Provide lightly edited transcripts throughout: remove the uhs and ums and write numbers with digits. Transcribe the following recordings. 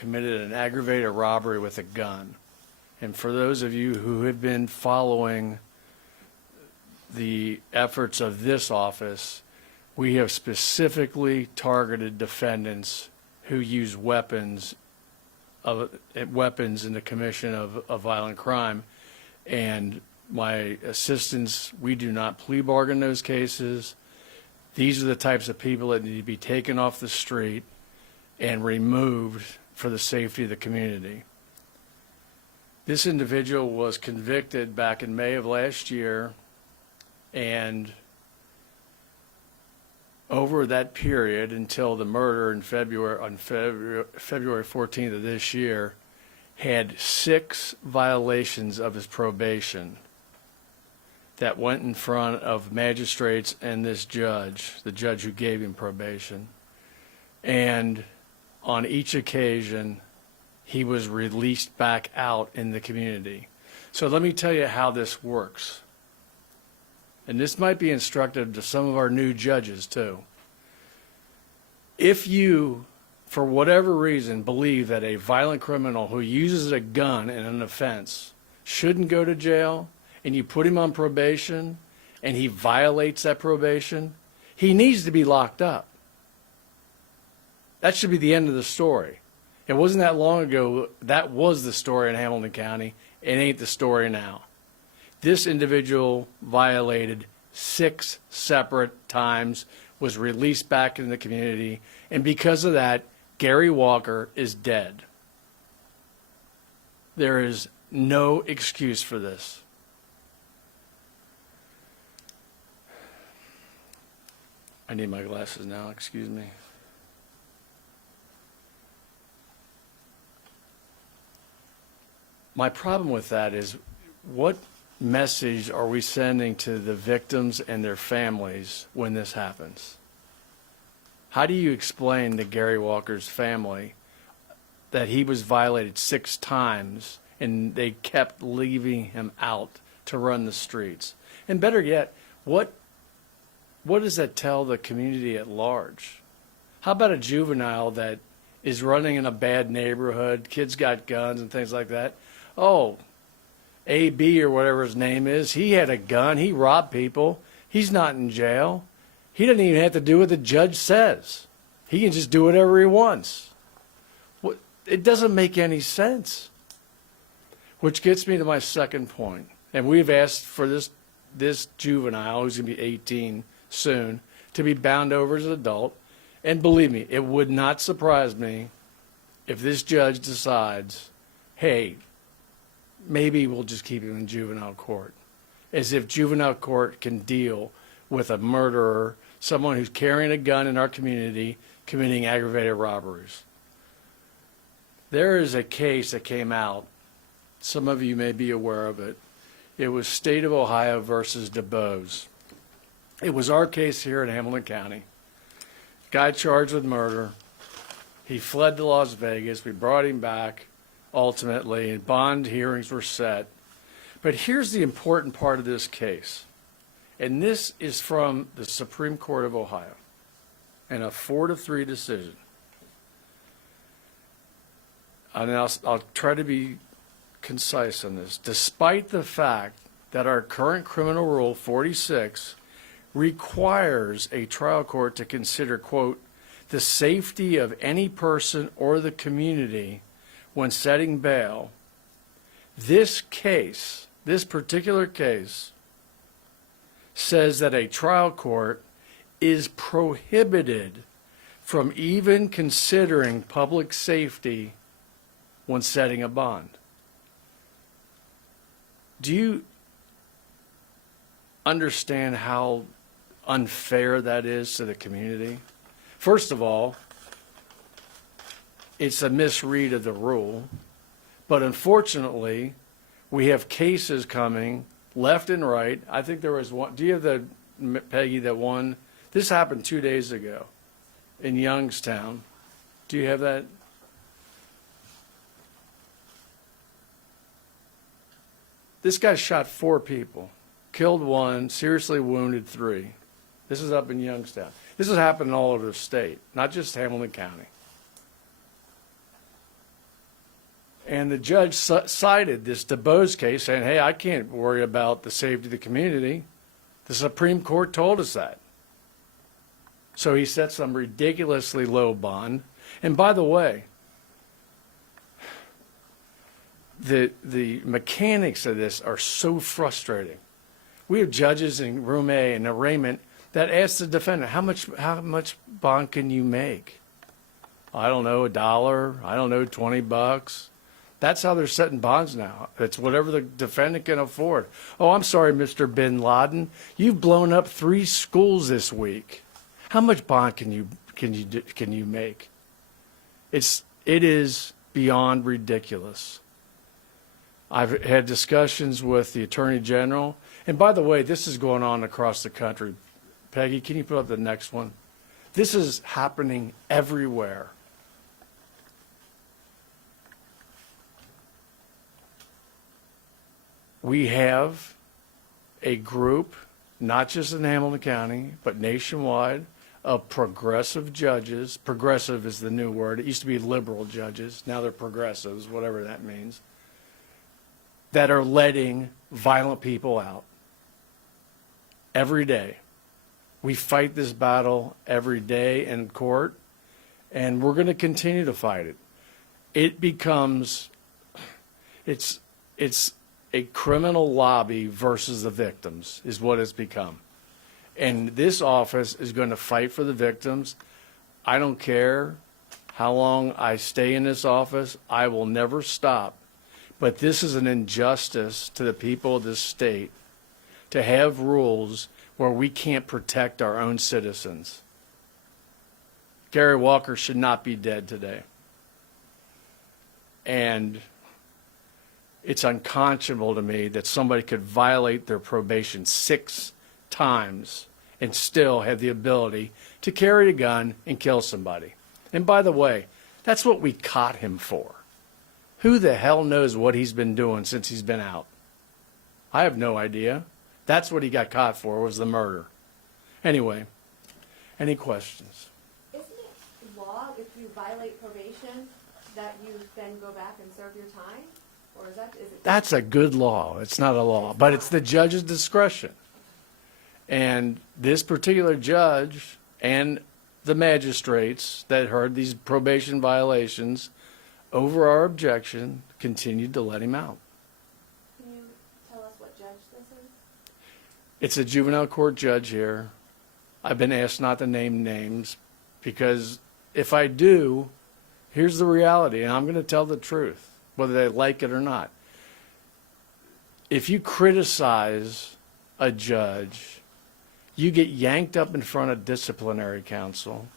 committed an aggravated robbery with a gun. And for those of you who have been following the efforts of this office, we have specifically targeted defendants who use weapons in the commission of violent crime. And my assistants, we do not plea bargain those cases. These are the types of people that need to be taken off the street and removed for the safety of the community. This individual was convicted back in May of last year, and over that period until the murder in February 14th of this year, had 6 violations of his probation that went in front of magistrates and this judge, the judge who gave him probation. And on each occasion, he was released back out in the community. So let me tell you how this works. And this might be instructive to some of our new judges too. If you, for whatever reason, believe that a violent criminal who uses a gun in an offense shouldn't go to jail, and you put him on probation, and he violates that probation, he needs to be locked up. That should be the end of the story. It wasn't that long ago that was the story in Hamilton County. It ain't the story now. This individual violated 6 separate times, was released back in the community, and because of that, Gary Walker is dead. There is no excuse for this. I need my glasses now, excuse me. My problem with that is, what message are we sending to the victims and their families when this happens? How do you explain to Gary Walker's family that he was violated 6 times and they kept leaving him out to run the streets? And better yet, what does that tell the community at large? How about a juvenile that is running in a bad neighborhood, kids got guns and things like that? Oh, AB or whatever his name is, he had a gun, he robbed people, he's not in jail. He doesn't even have to do what the judge says. He can just do whatever he wants. It doesn't make any sense. Which gets me to my second point. And we've asked for this juvenile, who's going to be 18 soon, to be bound over as an adult. And believe me, it would not surprise me if this judge decides, hey, maybe we'll just keep him in juvenile court. As if juvenile court can deal with a murderer, someone who's carrying a gun in our community, committing aggravated robberies. There is a case that came out. Some of you may be aware of it. It was State of Ohio versus DuBose. It was our case here in Hamilton County. Guy charged with murder. He fled to Las Vegas. We brought him back ultimately, and bond hearings were set. But here's the important part of this case. And this is from the Supreme Court of Ohio in a 4-3 decision. And I'll try to be concise on this. Despite the fact that our current criminal rule 46 requires a trial court to consider, quote, the safety of any person or the community when setting bail, this case, this particular case, says that a trial court is prohibited from even considering public safety when setting a bond. Do you understand how unfair that is to the community? First of all, it's a misread of the rule, but unfortunately, we have cases coming left and right. I think there was one. Do you have the, Peggy, that one? This happened 2 days ago in Youngstown. Do you have that? This guy shot 4 people, killed 1, seriously wounded 3. This is up in Youngstown. This is happening all over the state, not just Hamilton County. And the judge cited this DuBose case saying, hey, I can't worry about the safety of the community. The Supreme Court told us that. So he set some ridiculously low bond. And by the way, the mechanics of this are so frustrating. We have judges in room A and arraignment that ask the defendant, how much bond can you make? I don't know, $1. I don't know, $20. That's how they're setting bonds now. It's whatever the defendant can afford. Oh, I'm sorry, Mr. Bin Laden. You've blown up 3 schools this week. How much bond can you make? It is beyond ridiculous. I've had discussions with the Attorney General. And by the way, this is going on across the country. Peggy, can you put up the next one? This is happening everywhere. We have a group, not just in Hamilton County, but nationwide, of progressive judges. Progressive is the new word. It used to be liberal judges. Now they're progressives, whatever that means, that are letting violent people out every day. We fight this battle every day in court, and we're going to continue to fight it. It becomes, it's a criminal lobby versus the victims is what it's become. And this office is going to fight for the victims. I don't care how long I stay in this office. I will never stop. But this is an injustice to the people of this state to have rules where we can't protect our own citizens. Gary Walker should not be dead today. And it's unconscionable to me that somebody could violate their probation 6 times and still have the ability to carry a gun and kill somebody. And by the way, that's what we caught him for. Who the hell knows what he's been doing since he's been out? I have no idea. That's what he got caught for, was the murder. Anyway, any questions? Isn't it law if you violate probation that you then go back and serve your time? Or is it? That's a good law. It's not a law, but it's the judge's discretion. And this particular judge and the magistrates that heard these probation violations over our objection continued to let him out. Can you tell us what judge this is? It's a juvenile court judge here. I've been asked not to name names because if I do, here's the reality, and I'm going to tell the truth, whether they like it or not. If you criticize a judge, you get yanked up in front of disciplinary counsel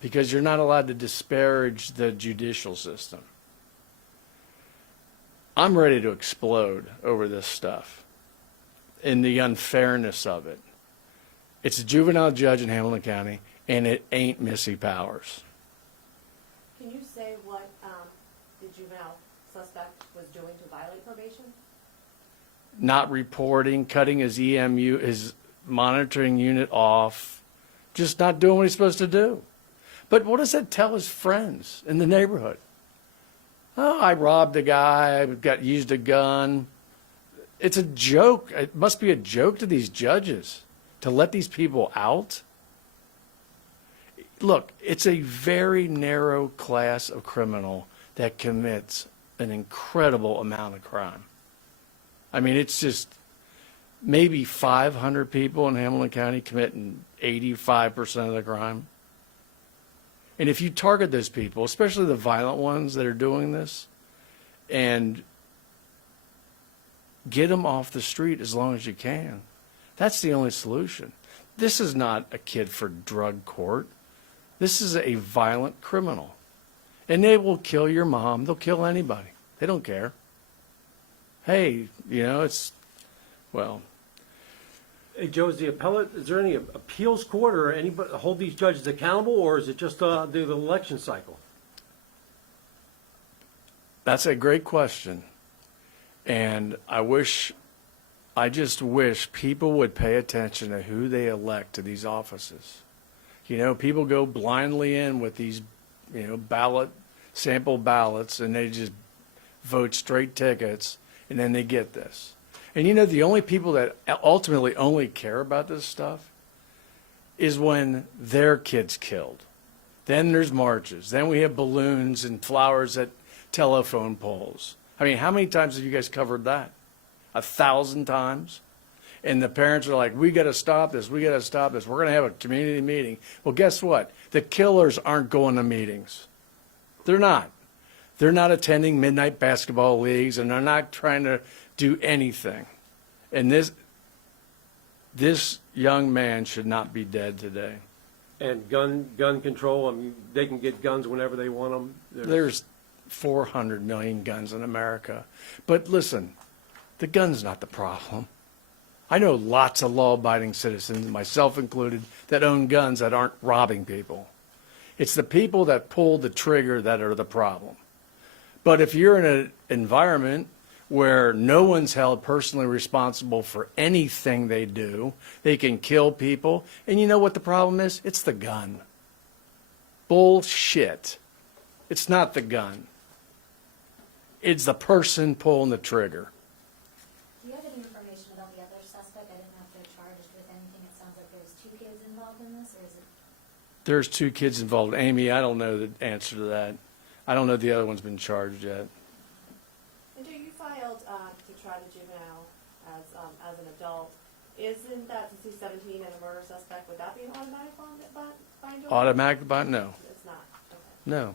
because you're not allowed to disparage the judicial system. I'm ready to explode over this stuff and the unfairness of it. It's a juvenile judge in Hamilton County, and it ain't Missy Powers. Can you say what the juvenile suspect was doing to violate probation? Not reporting, cutting his EMU, his monitoring unit off, just not doing what he's supposed to do. But what does that tell his friends in the neighborhood? Oh, I robbed a guy, I used a gun. It's a joke. It must be a joke to these judges to let these people out. Look, it's a very narrow class of criminal that commits an incredible amount of crime. I mean, it's just maybe 500 people in Hamilton County committing 85% of the crime. And if you target those people, especially the violent ones that are doing this, and get them off the street as long as you can, that's the only solution. This is not a kid for drug court. This is a violent criminal. And they will kill your mom. They'll kill anybody. They don't care. Hey, you know, it's, well. Hey, Joe, is there any appeals court or anybody hold these judges accountable, or is it just the election cycle? That's a great question. And I just wish people would pay attention to who they elect to these offices. You know, people go blindly in with these, sample ballots, and they just vote straight tickets, and then they get this. And you know, the only people that ultimately only care about this stuff is when their kid's killed. Then there's marches. Then we have balloons and flowers at telephone poles. I mean, how many times have you guys covered that? 1,000 times? And the parents are like, we got to stop this. We got to stop this. We're going to have a community meeting. Well, guess what? The killers aren't going to meetings. They're not. They're not attending midnight basketball leagues, and they're not trying to do anything. And this young man should not be dead today. And gun control, I mean, they can get guns whenever they want them. There's 400 million guns in America. But listen, the gun's not the problem. I know lots of law-abiding citizens, myself included, that own guns that aren't robbing people. It's the people that pull the trigger that are the problem. But if you're in an environment where no one's held personally responsible for anything they do, they can kill people, and you know what the problem is? It's the gun. Bullshit. It's not the gun. It's the person pulling the trigger. Do you have any information about the other suspect? I didn't have to charged with anything. It sounds like there's 2 kids involved in this, or is it? There's 2 kids involved. Amy, I don't know the answer to that. I don't know if the other one's been charged yet. And Joe, you filed to try to juvenile as an adult. Isn't that, since he's 17 and a murder suspect, would that be an automatic fine? Automatic bond? No. It's not. Okay. No.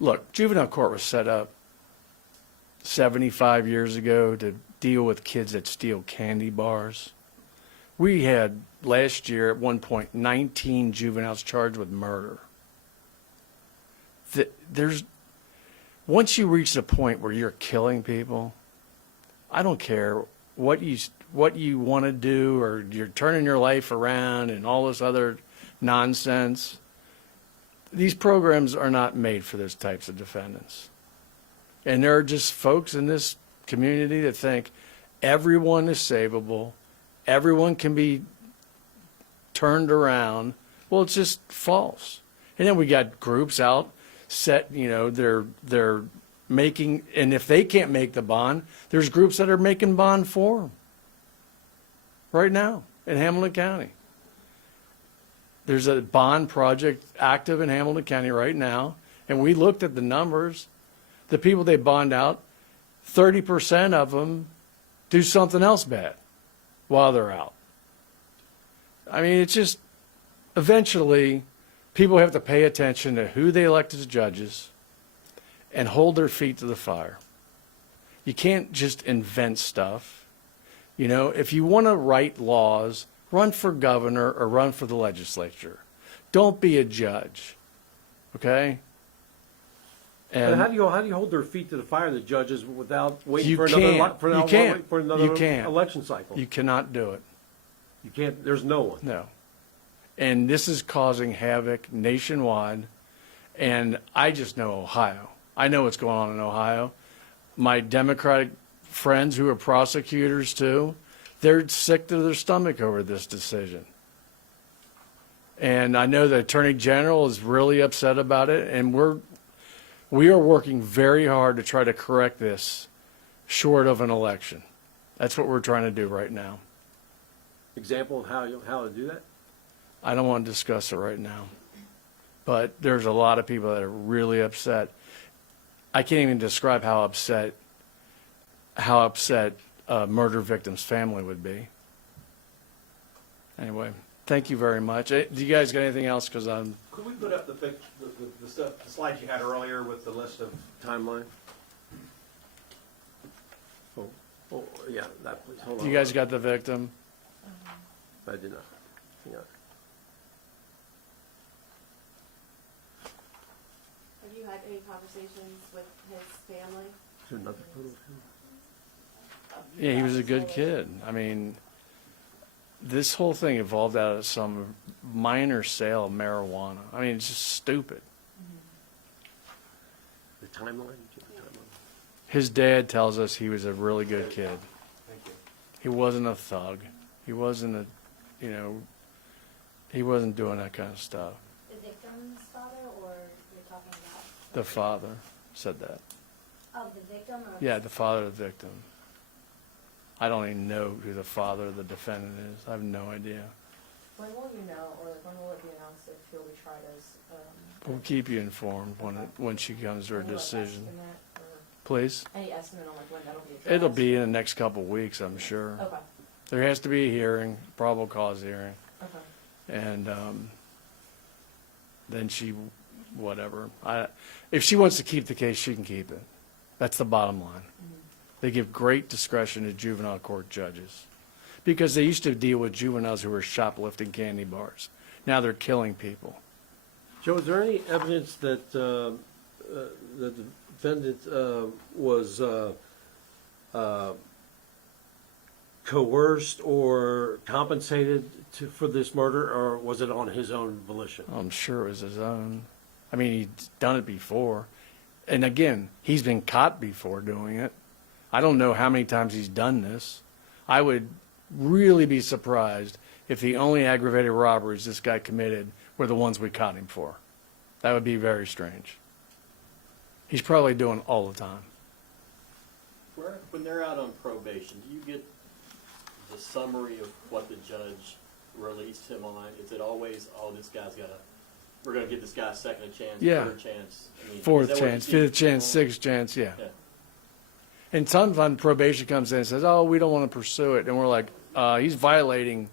Look, juvenile court was set up 75 years ago to deal with kids that steal candy bars. We had last year at one point 19 juveniles charged with murder. Once you reach the point where you're killing people, I don't care what you want to do, or you're turning your life around and all this other nonsense. These programs are not made for those types of defendants. And there are just folks in this community that think everyone is savable, everyone can be turned around. Well, it's just false. And then we got groups out set, they're making, and if they can't make the bond, there's groups that are making bond for them right now in Hamilton County. There's a bond project active in Hamilton County right now, and we looked at the numbers. The people they bond out, 30% of them do something else bad while they're out. I mean, it's just, eventually, people have to pay attention to who they elect as judges and hold their feet to the fire. You can't just invent stuff. If you want to write laws, run for governor or run for the legislature. Don't be a judge, okay? But And how do you hold their feet to the fire, the judges, without waiting You for another, can't. for You another, can't. for another You can't. election cycle? you cannot do it. You can't, there's no one. No. And this is causing havoc nationwide. And I just know Ohio. I know what's going on in Ohio. My Democratic friends who are prosecutors too, they're sick to their stomach over this decision. And I know the Attorney General is really upset about it, and we are working very hard to try to correct this short of an election. That's what we're trying to do right now. Example of how to do that? I don't want to discuss it right now, but there's a lot of people that are really upset. I can't even describe how upset a murder victim's family would be. Anyway, thank you very much. Do you guys got anything else? Because I'm. Could we put up the slides you had earlier with the list of? Timeline? Oh, yeah, that please, hold on. You guys got the victim? I did not. Hang on. Have you had any conversations with his family? Is there another photo of him? Yeah, he was a good kid. I mean, this whole thing evolved out of some minor sale of marijuana. I mean, it's just stupid. The timeline? Do you have the timeline? His dad tells us he was a really good kid. Thank you. He wasn't a thug. He wasn't he wasn't doing that kind of stuff. The victim's father, or you're talking about? The father said that. Of the victim or? Yeah, the father of the victim. I don't even know who the father of the defendant is. I have no idea. When will you know, or when will it be announced if he'll be tried as, We'll keep you informed when she comes to her any, like, decision. estimate, or Please? any estimate on like when that'll be addressed? It'll be in the next couple of weeks, I'm sure. Okay, There has to be a hearing, probable cause hearing, okay. and then she, whatever. If she wants to keep the case, she can keep it. That's the bottom line. They give great discretion to juvenile court judges because they used to deal with juveniles who were shoplifting candy bars. Now they're killing people. Joe, is there any evidence that the defendant was coerced or compensated for this murder, or was it on his own volition? I'm sure it was his own. I mean, he's done it before. And again, he's been caught before doing it. I don't know how many times he's done this. I would really be surprised if the only aggravated robberies this guy committed were the ones we caught him for. That would be very strange. He's probably doing all the time. When they're out on probation, do you get the summary of what the judge released him on? Is it always, oh, this guy's we're gonna give this guy a second chance, Yeah. third chance? I mean, is Fourth that what you chance, see? fifth chance, sixth chance, yeah. Yeah. And sometimes probation comes in and says, oh, we don't want to pursue it. And we're like, he's violating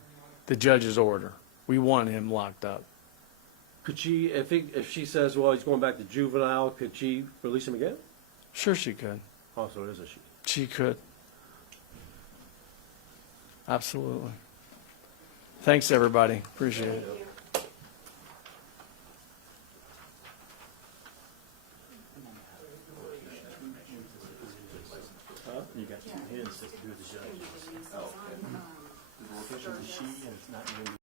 the judge's order. We want him locked up. Could she, if she says, well, he's going back to juvenile, could she release him again? Sure she could. Oh, so it is a she. She could. Absolutely. Thanks, everybody. Appreciate it. Thank you. You got two hands to do the judge. She and it's not you.